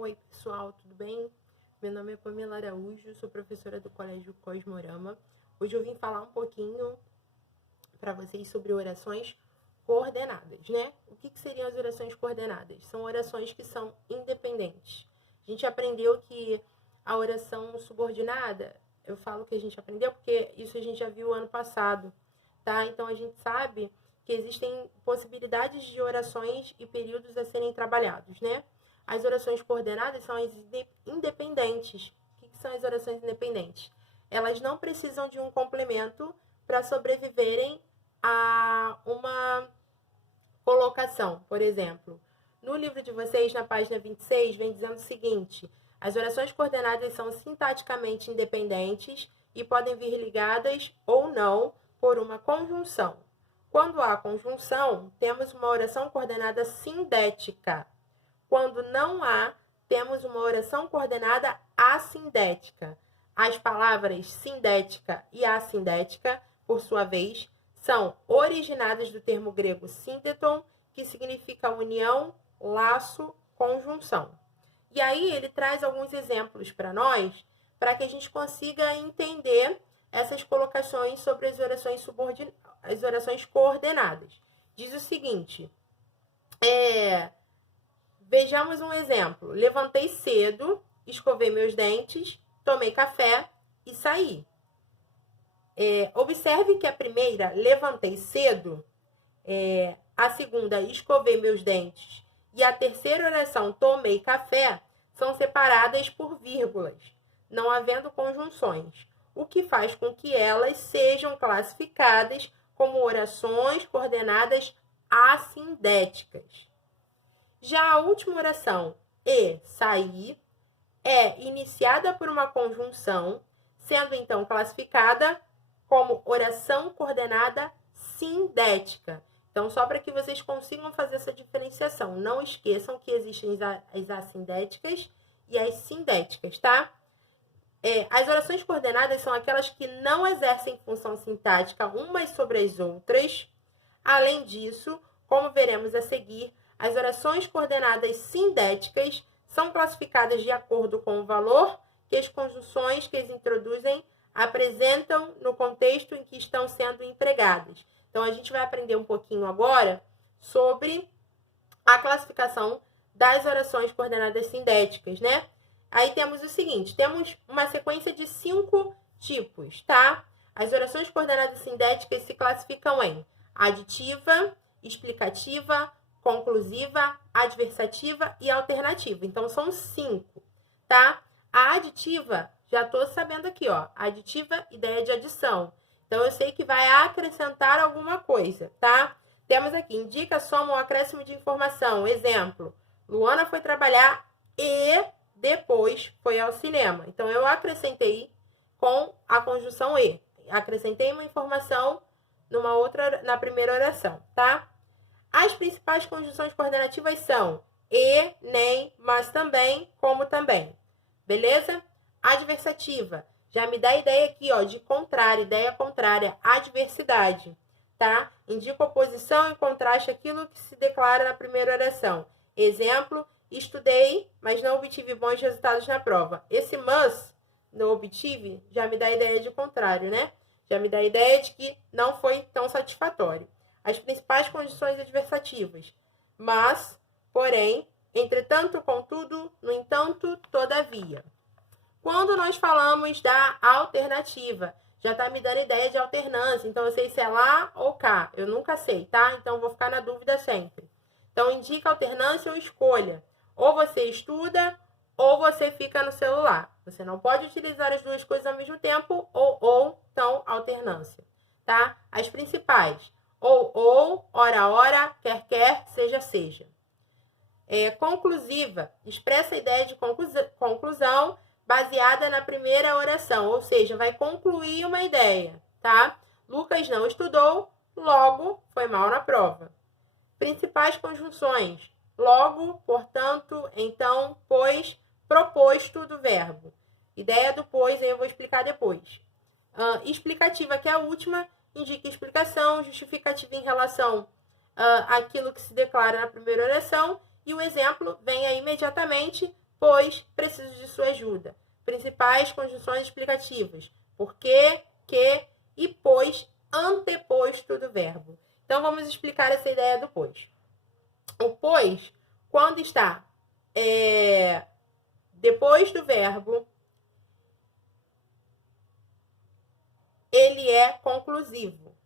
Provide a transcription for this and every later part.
Oi, pessoal, tudo bem? Meu nome é Pamela Araújo, sou professora do Colégio Cosmorama. Hoje eu vim falar um pouquinho para vocês sobre orações coordenadas, né? O que seriam as orações coordenadas? São orações que são independentes. A gente aprendeu que a oração subordinada, eu falo que a gente aprendeu porque isso a gente já viu ano passado, tá? Então a gente sabe que existem possibilidades de orações e períodos a serem trabalhados, né? As orações coordenadas são as independentes. O que são as orações independentes? Elas não precisam de um complemento para sobreviverem a uma colocação. Por exemplo, no livro de vocês, na página 26, vem dizendo o seguinte: as orações coordenadas são sintaticamente independentes e podem vir ligadas ou não por uma conjunção. Quando há conjunção, temos uma oração coordenada sindética. Quando não há, temos uma oração coordenada assindética. As palavras sindética e assindética, por sua vez, são originadas do termo grego síndeton, que significa união, laço, conjunção. E aí ele traz alguns exemplos para nós, para que a gente consiga entender essas colocações sobre as orações coordenadas. Diz o seguinte: vejamos um exemplo. Levantei cedo, escovei meus dentes, tomei café e saí. Observe que a primeira, levantei cedo, a segunda, escovei meus dentes, e a terceira oração, tomei café, são separadas por vírgulas, não havendo conjunções, o que faz com que elas sejam classificadas como orações coordenadas assindéticas. Já a última oração, e saí, é iniciada por uma conjunção, sendo então classificada como oração coordenada sindética. Então, só para que vocês consigam fazer essa diferenciação, não esqueçam que existem as assindéticas e as sindéticas, tá? As orações coordenadas são aquelas que não exercem função sintática umas sobre as outras. Além disso, como veremos a seguir, as orações coordenadas sindéticas são classificadas de acordo com o valor que as conjunções que as introduzem apresentam no contexto em que estão sendo empregadas. Então, a gente vai aprender um pouquinho agora sobre a classificação das orações coordenadas sindéticas, né? Aí temos o seguinte, temos uma sequência de 5 tipos, tá? As orações coordenadas sindéticas se classificam em aditiva, explicativa, conclusiva, adversativa e alternativa. Então, são 5, tá? A aditiva, já estou sabendo aqui, ó. Aditiva, ideia de adição. Então, eu sei que vai acrescentar alguma coisa, tá? Temos aqui, indica, soma ou acréscimo de informação. Exemplo, Luana foi trabalhar e depois foi ao cinema. Então, eu acrescentei com a conjunção e. Acrescentei uma informação na primeira oração, tá? As principais conjunções coordenativas são e, nem, mas também, como também. Beleza? Adversativa. Já me dá a ideia aqui, ó, de contrário, ideia contrária, adversidade, tá? Indica oposição e contraste aquilo que se declara na primeira oração. Exemplo, estudei, mas não obtive bons resultados na prova. Esse mas, não obtive, já me dá a ideia de contrário, né? Já me dá a ideia de que não foi tão satisfatório. As principais condições adversativas. Mas, porém, entretanto, contudo, no entanto, todavia. Quando nós falamos da alternativa, já está me dando ideia de alternância. Então, eu sei se é lá ou cá. Eu nunca sei, tá? Então, vou ficar na dúvida sempre. Então, indica alternância ou escolha. Ou você estuda, ou você fica no celular. Você não pode utilizar as duas coisas ao mesmo tempo, ou, então, alternância, tá? As principais. Ou, ora, quer, seja. Conclusiva. Expressa a ideia de conclusão baseada na primeira oração, ou seja, vai concluir uma ideia, tá? Lucas não estudou, logo foi mal na prova. Principais conjunções: logo, portanto, então, pois, proposto do verbo. Ideia do pois, aí eu vou explicar depois. Explicativa, que é a última, indica explicação, justificativa em relação àquilo que se declara na primeira oração, e o exemplo vem aí imediatamente pois preciso de sua ajuda. Principais conjunções explicativas: porque, que e pois, anteposto do verbo. Então, vamos explicar essa ideia do pois. O pois, quando está depois do verbo, ele é conclusivo.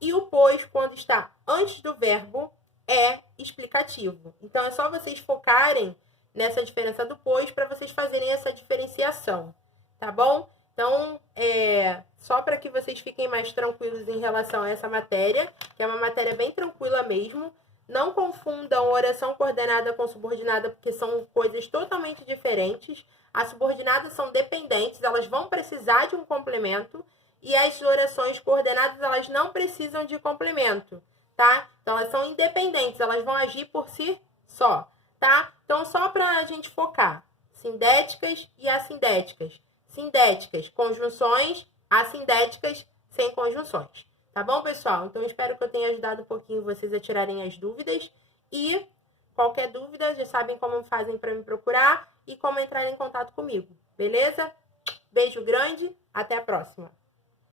E o pois, quando está antes do verbo, é explicativo. Então, é só vocês focarem nessa diferença do pois para vocês fazerem essa diferenciação, tá bom? Então, só para que vocês fiquem mais tranquilos em relação a essa matéria, que é uma matéria bem tranquila mesmo. Não confundam oração coordenada com subordinada, porque são coisas totalmente diferentes. As subordinadas são dependentes, elas vão precisar de um complemento, e as orações coordenadas, elas não precisam de complemento, tá? Então, elas são independentes, elas vão agir por si só, tá? Então, só para a gente focar: sindéticas e assindéticas. Sindéticas, conjunções; assindéticas, sem conjunções. Tá bom, pessoal? Então, espero que eu tenha ajudado um pouquinho vocês a tirarem as dúvidas. E qualquer dúvida, já sabem como fazem para me procurar e como entrar em contato comigo, beleza? Beijo grande, até a próxima!